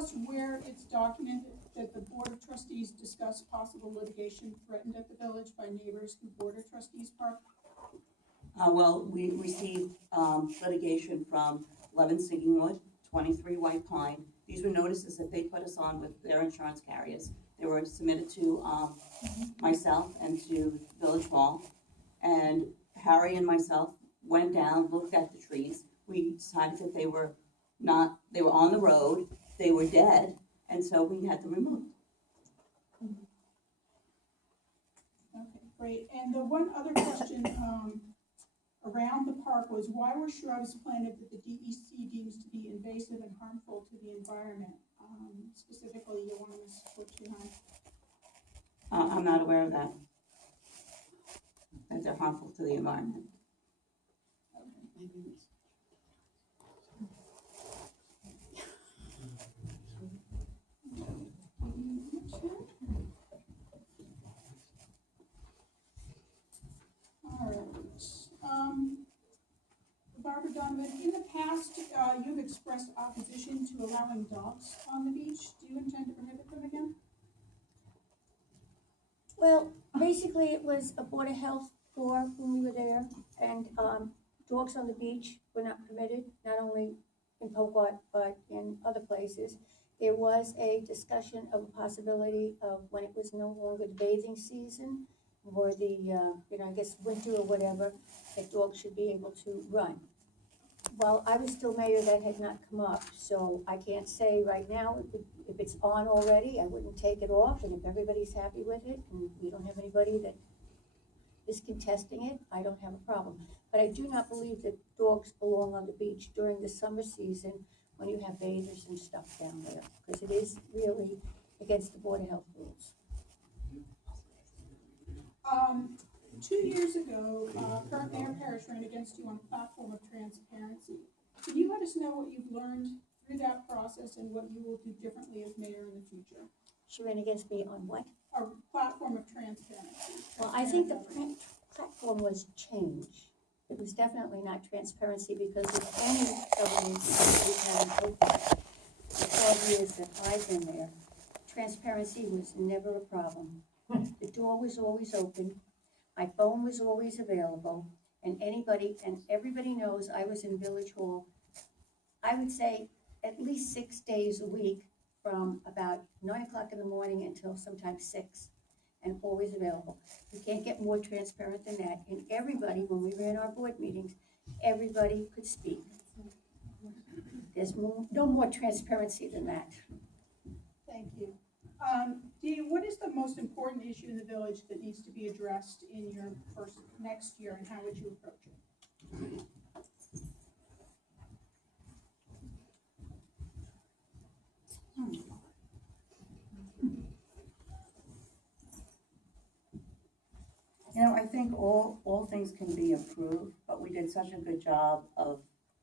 us where it's documented that the Board of Trustees discussed possible litigation threatened at the village by neighbors who border Trustees Park? Well, we received litigation from 11 Singingwood, 23 White Pine. These were notices that they put us on with their insurance carriers. They were submitted to myself and to Village Hall. And Harry and myself went down, looked at the trees. We decided that they were on the road, they were dead, and so we had them removed. Okay, great. And the one other question around the park was, why were shrubs planted that the DEC deems to be invasive and harmful to the environment? Specifically, Euonymus fortuna. I'm not aware of that they're harmful to the environment. Barbara Donovan, in the past, you've expressed opposition to allowing dogs on the beach. Do you intend to prohibit them again? Well, basically, it was a Board of Health floor when we were there, and dogs on the beach were not permitted, not only in Poquott, but in other places. There was a discussion of a possibility of when it was no longer the bathing season, or the, I guess winter or whatever, that dogs should be able to run. While I was still mayor, that had not come up, so I can't say right now, if it's on already, I wouldn't take it off, and if everybody's happy with it, and we don't have anybody that is contesting it, I don't have a problem. But I do not believe that dogs belong on the beach during the summer season when you have bathers and stuff down there, because it is really against the Board of Health rules. 2 years ago, current Mayor Parrish ran against you on a platform of transparency. Can you let us know what you've learned through that process and what you will do differently as mayor in the future? She ran against me on what? A platform of transparency. Well, I think the platform was change. It was definitely not transparency, because with any government we've had in Poquott, the 12 years that I've been there, transparency was never a problem. The door was always open, my phone was always available, and everybody knows I was in Village Hall, I would say at least 6 days a week, from about 9 o'clock in the morning until sometimes 6, and always available. You can't get more transparent than that. And everybody, when we ran our board meetings, everybody could speak. There's no more transparency than that. Thank you. Dee, what is the most important issue in the village that needs to be addressed in your next year, and how would you approach it? I think all things can be improved, but we did such a good job of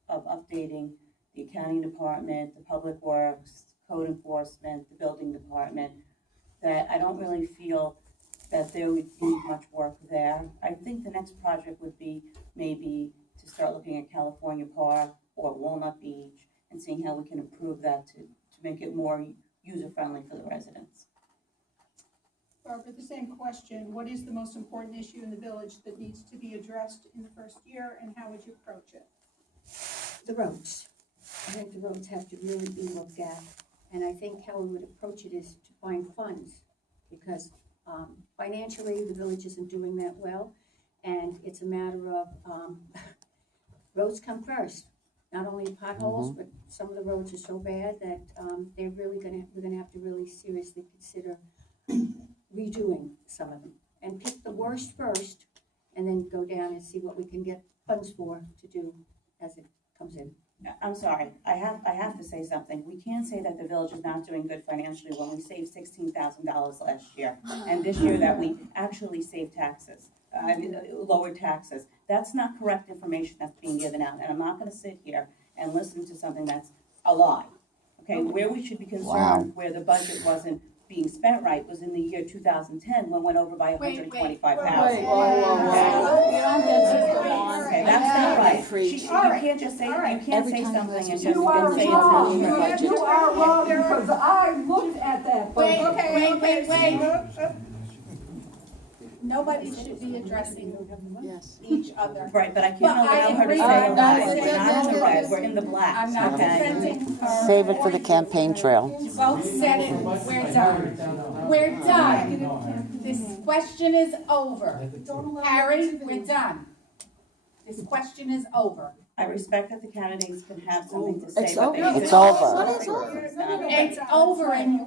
updating the accounting department, the public works, code enforcement, the building department, that I don't really feel that there would be much work there. I think the next project would be maybe to start looking at California Park or Walnut Beach and seeing how we can improve that to make it more user-friendly for the residents. Barbara, the same question. What is the most important issue in the village that needs to be addressed in the first year, and how would you approach it? The roads. I think the roads have to really be looked at. And I think how we would approach it is to find funds, because financially the village isn't doing that well, and it's a matter of roads come first. Not only potholes, but some of the roads are so bad that we're gonna have to really seriously consider redoing some of them, and pick the worst first, and then go down and see what we can get funds for to do as it comes in. I'm sorry, I have to say something. We can't say that the village is not doing good financially when we saved $16,000 last year, and this year that we actually saved taxes, lowered taxes. That's not correct information that's being given out, and I'm not gonna sit here and listen to something that's a lie. Okay, where we should be concerned, where the budget wasn't being spent right was in the year 2010, when it went over by Wait, 125,000. Whoa. Okay, that's not right. You All right. can't just say, you All can't say something and just say it's You are not wrong, in the budget. you are wrong, because I looked at that Wait, budget. wait. Nobody should be addressing each other. Right, but I can't But I allow her to agree. say I'm a not lie. We're not in the red, defending- we're in the black, I'm not okay? defending her. Save it for the campaign trail. Both said it, we're done. We're done. This question is over. Harry, we're done. This question is over. I respect that the candidates can have something to say, It's but they over. need It's to- over. It's over and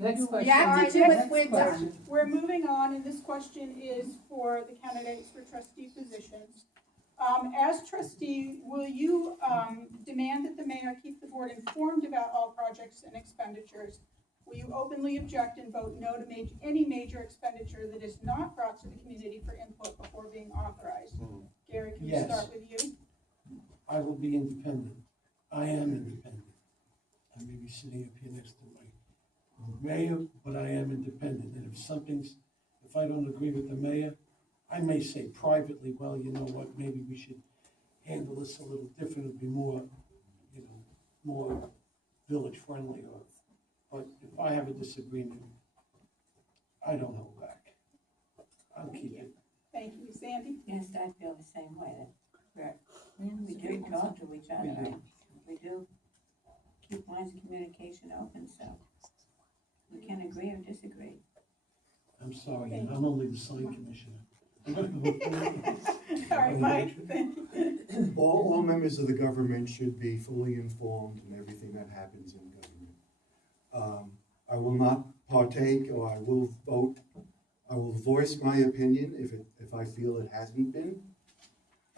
Next question. you have to do it, we're done. We're moving on, and this question is for the candidates for trustee positions. As trustee, will you, demand that the mayor keep the board informed about all projects and expenditures? Will you openly object and vote no to make any major expenditure that is not brought to the community for input before being authorized? Gary, can we Yes. start with you? I will be independent. I am independent. I may be sitting up here next to my mayor, but I am independent. And if I don't agree with the mayor, I may say privately, well, you know what, maybe we should handle this a little different, it'd be more, more village friendly. But if I have a disagreement, I don't hold back. I'll keep it. Thank you. Sandy? Yes, I feel the same way. We do talk to each other. We do. We do keep lines of communication open, so we can agree or disagree. I'm sorry, I'm only the sign commissioner. All right, Mike, thank you. All members of the government should be fully informed in everything that happens in government. I will not partake, or I will voice my opinion if I feel it hasn't been.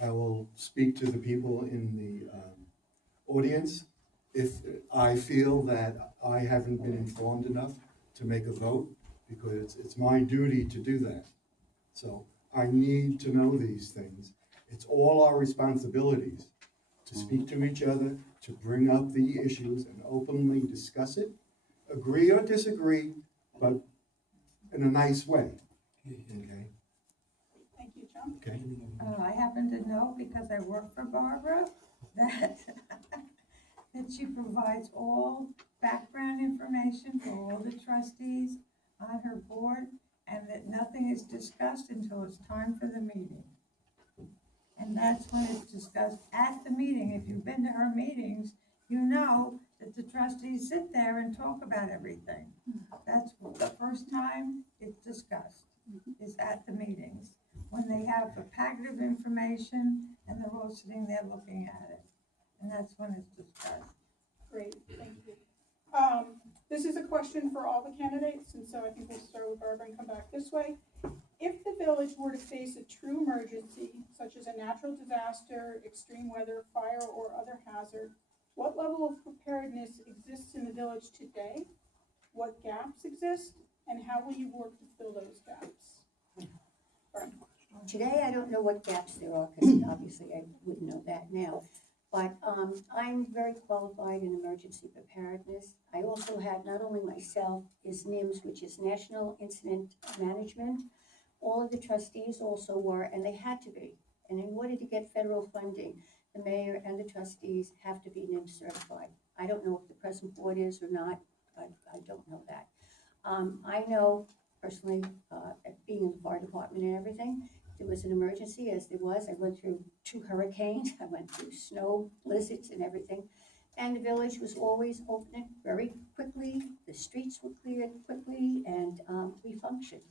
I will speak to the people in the audience if I feel that I haven't been informed enough to make a vote, because it's my duty to do that. So I need to know these things. It's all our responsibilities to speak to each other, to bring up the issues and openly discuss it, agree or disagree, but in a nice way, okay? Thank you, John. Okay. I happen to know, because I work for Barbara, that she provides all background information for all the trustees on her board, and that nothing is discussed until it's time for the meeting. And that's when it's discussed at the meeting. If you've been to her meetings, you know that the trustees sit there and talk about everything. That's the first time it's discussed, is at the meetings, when they have a packet of information and they're all sitting there looking at it. And that's when it's discussed. Great, thank you. This is a question for all the candidates, and so I think we'll start with Barbara and come back this way. If the village were to face a true emergency, such as a natural disaster, extreme weather, fire, or other hazard, what level of preparedness exists in the village today? What gaps exist, and how will you work to fill those gaps? Barbara. Today, I don't know what gaps there are, because obviously I wouldn't know that now. But I'm very qualified in emergency preparedness. I also have, not only myself, is NIMS, which is National Incident Management. All of the trustees also were, and they had to be. And in order to get federal funding, the mayor and the trustees have to be NIMS certified. I don't know if the present board is or not. I don't know that. I know personally, being in the fire department and everything, there was an emergency, as there was. I went through 2 hurricanes, I went through snow, blizzards and everything. And the village was always open very quickly, the streets were cleared quickly, and we functioned.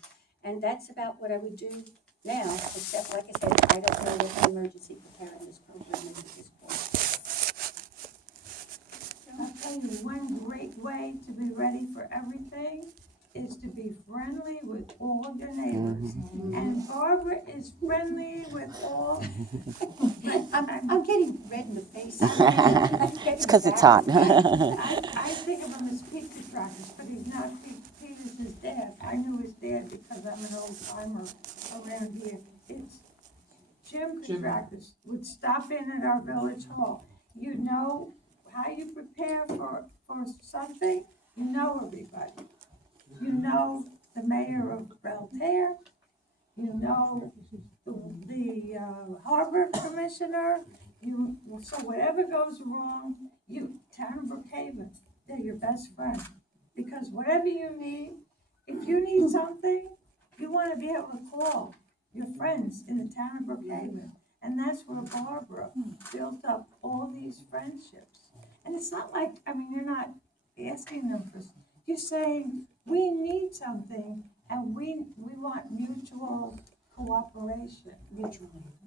And that's about what I would do now, except, like I said, I don't know what the emergency preparedness program is at this point. I'll tell you, one great way to be ready for everything is to be friendly with all your neighbors. And Barbara is friendly with all. I'm getting red in the face. It's because it's hot. I think of him as Pete Petrakis, but he's not. Pete is his dad. I knew his dad because I'm an old timer around here. It's Jim Petrakis would stop in at our village hall. You know how you prepare for something, you know everybody. You know the mayor of Belterre, you know the harbor commissioner, so whatever goes wrong, town of Brookhaven, they're your best friend. Because whatever you need, if you need something, you wanna be able to call your friends in the town of Brookhaven. And that's where Barbara built up all these friendships. And it's not like, you're not asking them for, you're saying, we need something and we want mutual cooperation.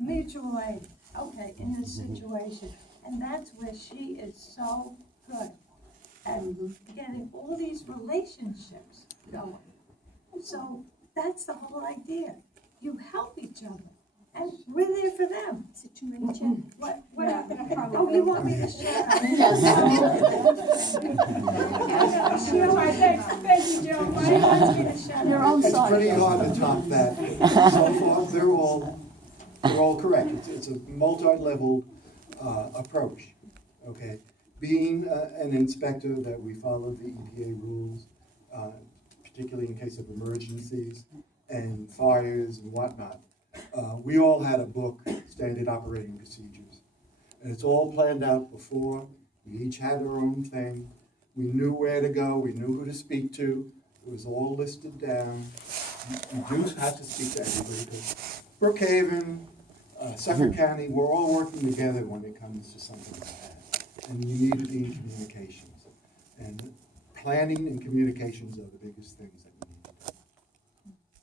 Mutual aid, okay, in this situation. And that's where she is so good at getting all these relationships going. So that's the whole idea. You help each other. And we're there for them. Is it too many, Jen? What Yeah, happened? that probably Oh, you will. want me to share? Thank you, Joe. She wants me to share. Your own It's side. pretty hard to top that. So far, they're all correct. It's a multi-level approach, okay? Being an inspector, that we follow the EPA rules, particularly in case of emergencies and fires and whatnot. We all had a book, Standard Operating Procedures, and it's all planned out before. We each had our own thing. We knew where to go. We knew who to speak to. It was all listed down. You do have to speak to everybody, because Brookhaven, Suffolk County, we're all working together when it comes to something like that. And you need to be in communications. And planning and communications are the biggest things that